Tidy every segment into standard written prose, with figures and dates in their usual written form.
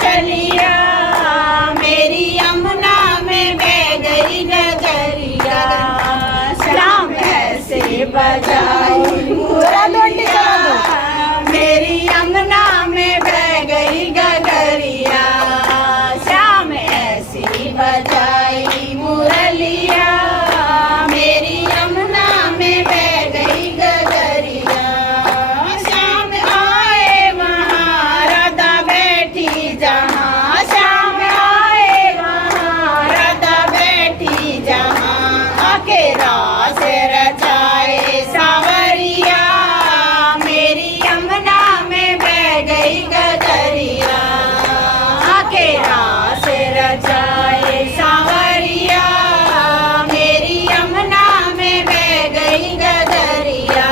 छलिया मेरी यमुना में बह गई गगरिया श्याम ऐसे बजाई मुरलिया मेरी यमुना में बह गई गगरिया श्याम ऐसी बजाई मुरलिया मेरी यमुना में बह गई गगरिया श्याम आए वहाँ राधा बैठी जहाँ श्याम आए वहाँ राधा बैठी जहाँ आके रास रचाए सावरिया मेरी यमुना में बह गई गगरिया आके रास रचाए सावरिया मेरी यमुना में बह गई गगरिया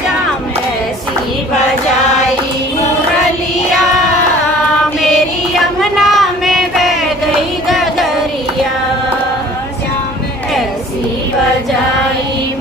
श्याम ऐसी बजाई मुरलिया मेरी यमुना में बह गई गगरिया श्याम ऐसी बजाई